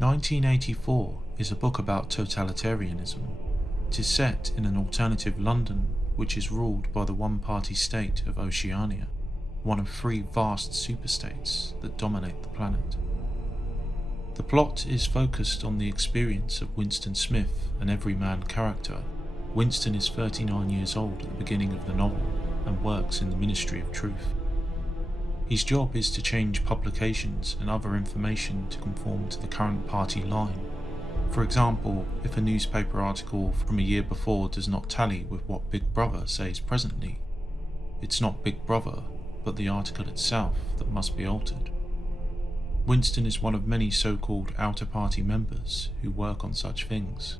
1984 is a book about totalitarianism. It is set in an alternative London which is ruled by the one-party state of Oceania, one of three vast superstates that dominate the planet. The plot is focused on the experience of Winston Smith, an everyman character. Winston is 39 years old at the beginning of the novel and works in the Ministry of Truth. His job is to change publications and other information to conform to the current party line. For example, if a newspaper article from a year before does not tally with what Big Brother says presently, it's not Big Brother, but the article itself that must be altered. Winston is one of many so-called outer party members who work on such things.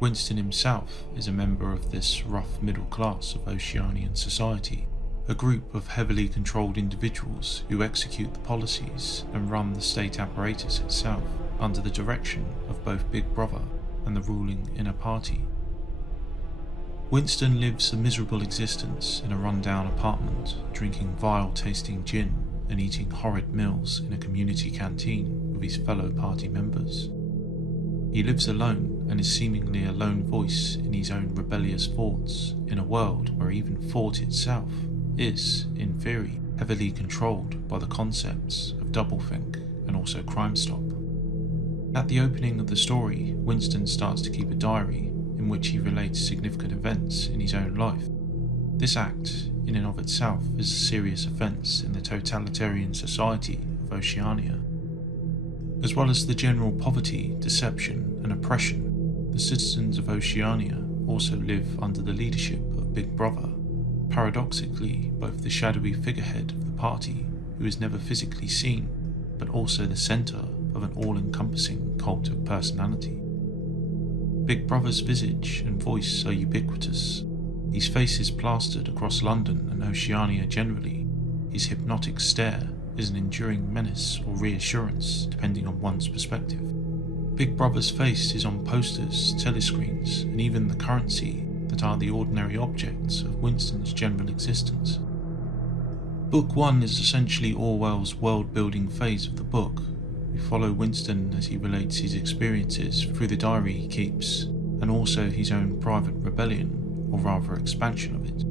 Winston himself is a member of this rough middle class of Oceanian society, a group of heavily controlled individuals who execute the policies and run the state apparatus itself under the direction of both Big Brother and the ruling inner party. Winston lives a miserable existence in a run-down apartment, drinking vile-tasting gin and eating horrid meals in a community canteen with his fellow party members. He lives alone and is seemingly a lone voice in his own rebellious thoughts in a world where even thought itself is, in theory, heavily controlled by the concepts of doublethink and also Crime Stop. At the opening of the story, Winston starts to keep a diary in which he relates significant events in his own life. This act, in and of itself, is a serious offence in the totalitarian society of Oceania. As well as the general poverty, deception and oppression, the citizens of Oceania also live under the leadership of Big Brother, paradoxically both the shadowy figurehead of the party who is never physically seen, but also the centre of an all-encompassing cult of personality. Big Brother's visage and voice are ubiquitous. His face is plastered across London and Oceania generally. His hypnotic stare is an enduring menace or reassurance depending on one's perspective. Big Brother's face is on posters, telescreens and even the currency that are the ordinary objects of Winston's general existence. Book 1 is essentially Orwell's world-building phase of the book. We follow Winston as he relates his experiences through the diary he keeps, and also his own private rebellion, or rather expansion of it.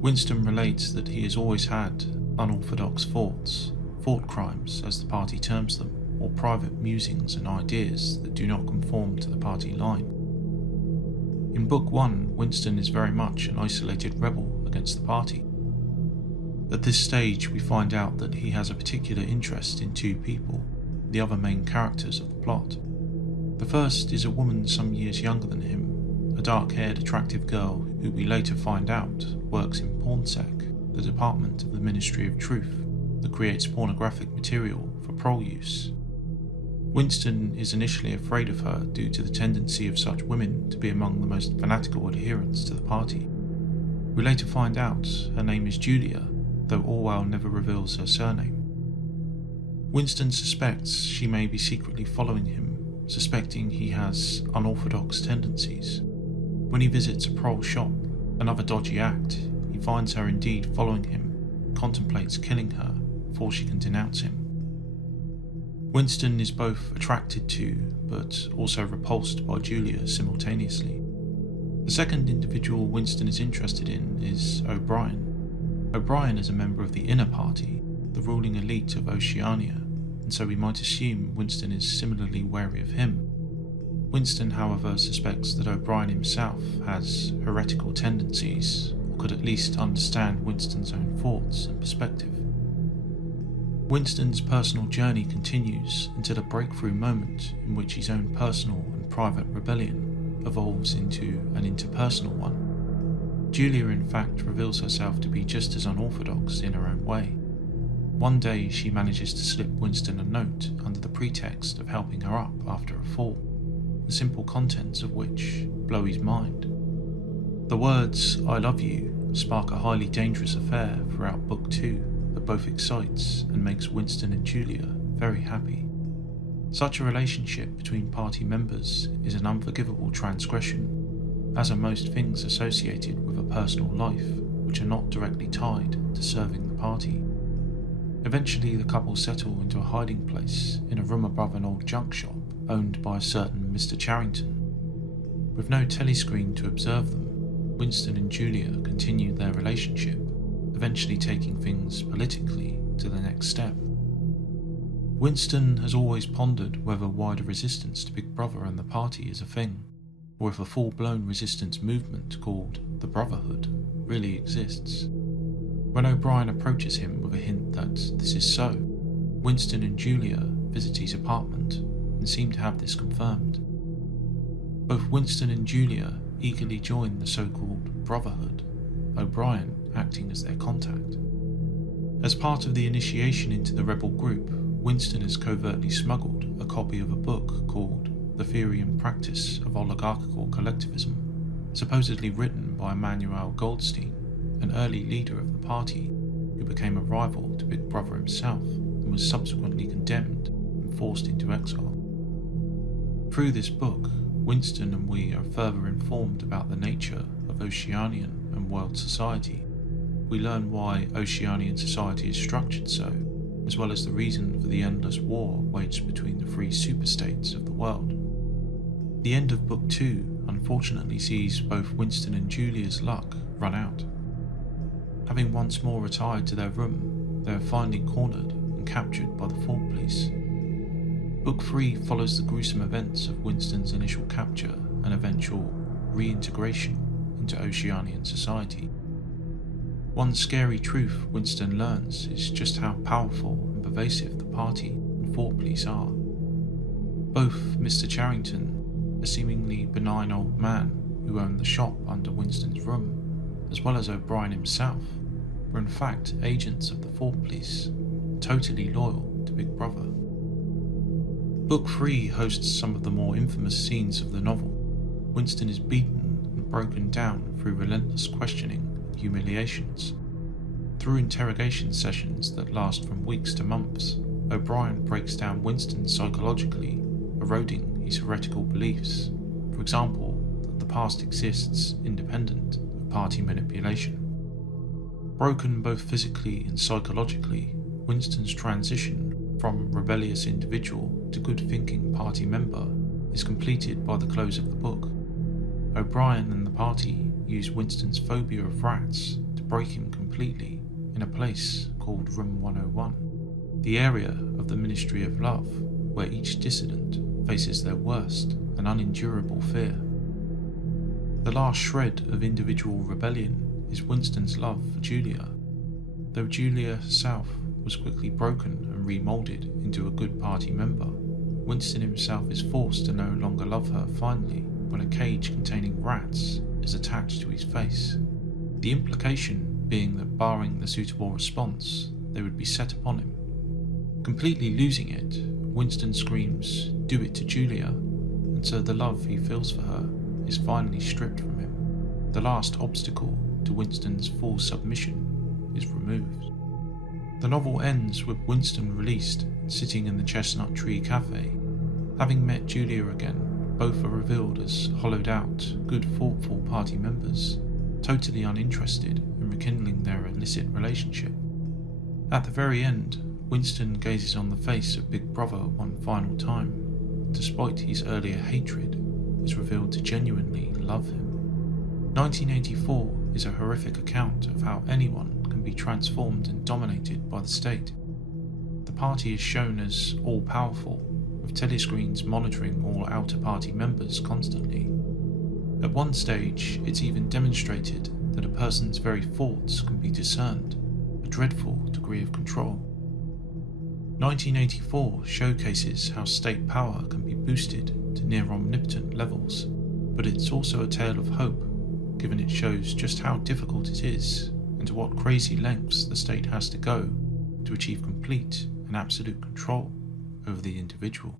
Winston relates that he has always had unorthodox thoughts, thought crimes as the party terms them, or private musings and ideas that do not conform to the party line. In Book 1, Winston is very much an isolated rebel against the party. At this stage we find out that he has a particular interest in two people, the other main characters of the plot. The first is a woman some years younger than him, a dark-haired attractive girl who we later find out works in PornSec, the department of the Ministry of Truth that creates pornographic material for prole use. Winston is initially afraid of her due to the tendency of such women to be among the most fanatical adherents to the party. We later find out her name is Julia, though Orwell never reveals her surname. Winston suspects she may be secretly following him, suspecting he has unorthodox tendencies. When he visits a prole shop, another dodgy act, he finds her indeed following him, contemplates killing her before she can denounce him. Winston is both attracted to, but also repulsed by Julia simultaneously. The second individual Winston is interested in is O'Brien. O'Brien is a member of the inner party, the ruling elite of Oceania, and so we might assume Winston is similarly wary of him. Winston, however, suspects that O'Brien himself has heretical tendencies, or could at least understand Winston's own thoughts and perspective. Winston's personal journey continues until a breakthrough moment in which his own personal and private rebellion evolves into an interpersonal one. Julia in fact reveals herself to be just as unorthodox in her own way. One day she manages to slip Winston a note under the pretext of helping her up after a fall, the simple contents of which blow his mind. The words "I love you" spark a highly dangerous affair throughout Book 2 that both excites and makes Winston and Julia very happy. Such a relationship between party members is an unforgivable transgression, as are most things associated with a personal life which are not directly tied to serving the party. Eventually, the couple settle into a hiding place in a room above an old junk shop owned by a certain Mr. Charrington. With no telescreen to observe them, Winston and Julia continue their relationship, eventually taking things politically to the next step. Winston has always pondered whether wider resistance to Big Brother and the party is a thing, or if a full-blown resistance movement called the Brotherhood really exists. When O'Brien approaches him with a hint that this is so, Winston and Julia visit his apartment and seem to have this confirmed. Both Winston and Julia eagerly join the so-called Brotherhood, O'Brien acting as their contact. As part of the initiation into the rebel group, Winston has covertly smuggled a copy of a book called The Theory and Practice of Oligarchical Collectivism, supposedly written by Emanuel Goldstein, an early leader of the party who became a rival to Big Brother himself and was subsequently condemned and forced into exile. Through this book, Winston and we are further informed about the nature of Oceanian and world society. We learn why Oceanian society is structured so, as well as the reason for the endless war waged between the three superstates of the world. The end of Book 2 unfortunately sees both Winston and Julia's luck run out. Having once more retired to their room, they are finally cornered and captured by the Thought Police. Book 3 follows the gruesome events of Winston's initial capture and eventual reintegration into Oceanian society. One scary truth Winston learns is just how powerful and pervasive the party and Thought Police are. Both Mr. Charrington, a seemingly benign old man who owned the shop under Winston's room, as well as O'Brien himself, were in fact agents of the Thought Police, totally loyal to Big Brother. Book 3 hosts some of the more infamous scenes of the novel. Winston is beaten and broken down through relentless questioning and humiliations. Through interrogation sessions that last from weeks to months, O'Brien breaks down Winston psychologically, eroding his heretical beliefs. For example, that the past exists independent of party manipulation. Broken both physically and psychologically, Winston's transition from rebellious individual to good-thinking party member is completed by the close of the book. O'Brien and the party use Winston's phobia of rats to break him completely in a place called Room 101, the area of the Ministry of Love where each dissident faces their worst and unendurable fear. The last shred of individual rebellion is Winston's love for Julia. Though Julia herself was quickly broken and remoulded into a good party member, Winston himself is forced to no longer love her finally when a cage containing rats is attached to his face. The implication being that barring the suitable response, they would be set upon him. Completely losing it, Winston screams, "Do it to Julia," and so the love he feels for her is finally stripped from him. The last obstacle to Winston's full submission is removed. The novel ends with Winston released, sitting in the Chestnut Tree Cafe. Having met Julia again, both are revealed as hollowed-out, good, thoughtful party members, totally uninterested in rekindling their illicit relationship. At the very end, Winston gazes on the face of Big Brother one final time, despite his earlier hatred, is revealed to genuinely love him. 1984 is a horrific account of how anyone can be transformed and dominated by the state. The party is shown as all-powerful, with telescreens monitoring all outer party members constantly. At one stage, it's even demonstrated that a person's very thoughts can be discerned, a dreadful degree of control. 1984 showcases how state power can be boosted to near omnipotent levels, but it's also a tale of hope, given it shows just how difficult it is and to what crazy lengths the state has to go to achieve complete and absolute control over the individual.